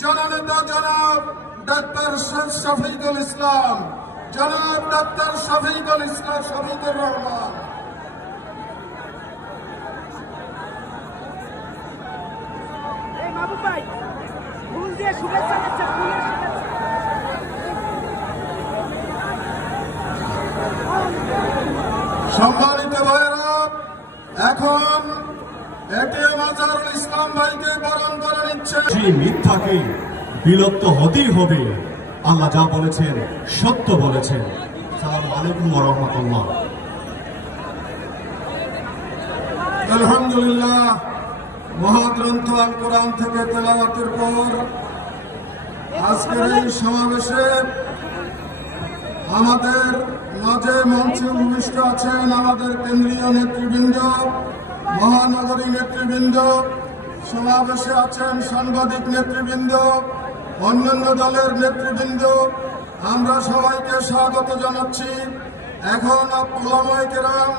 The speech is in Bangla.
জননেতা জনাব ডাক্তার শফিকুল ইসলাম, জনাব ডাক্তার শফিকুল ইসলাম, শফিকুর রহমান। সম্মানিত ভাইরা, এখন এটিএম আজহারুল ইসলাম ভাইকে বরণ করে নিচ্ছে। সেই মিথ্যাকে বিলুপ্ত হতেই হবে। আল্লাহ যা বলেছেন সত্য বলেছেন। আসসালামু আলাইকুম ওয়া রাহমাতুল্লাহ। আলহামদুলিল্লাহ, মহাগ্রন্থ আল কোরআন থেকে তেলাওয়াতের পর আজকের এই সমাবেশে আমাদের মাঝে মঞ্চে উপবিষ্ট আছেন আমাদের কেন্দ্রীয় নেতৃবৃন্দ, মহানগরী নেতৃবৃন্দ, সমাবেশে আছেন সাংবাদিক নেতৃবৃন্দ, অন্যান্য দলের নেতৃবৃন্দ। আমরা সবাইকে স্বাগত জানাচ্ছি। এখন ওলামায়ে কেরাম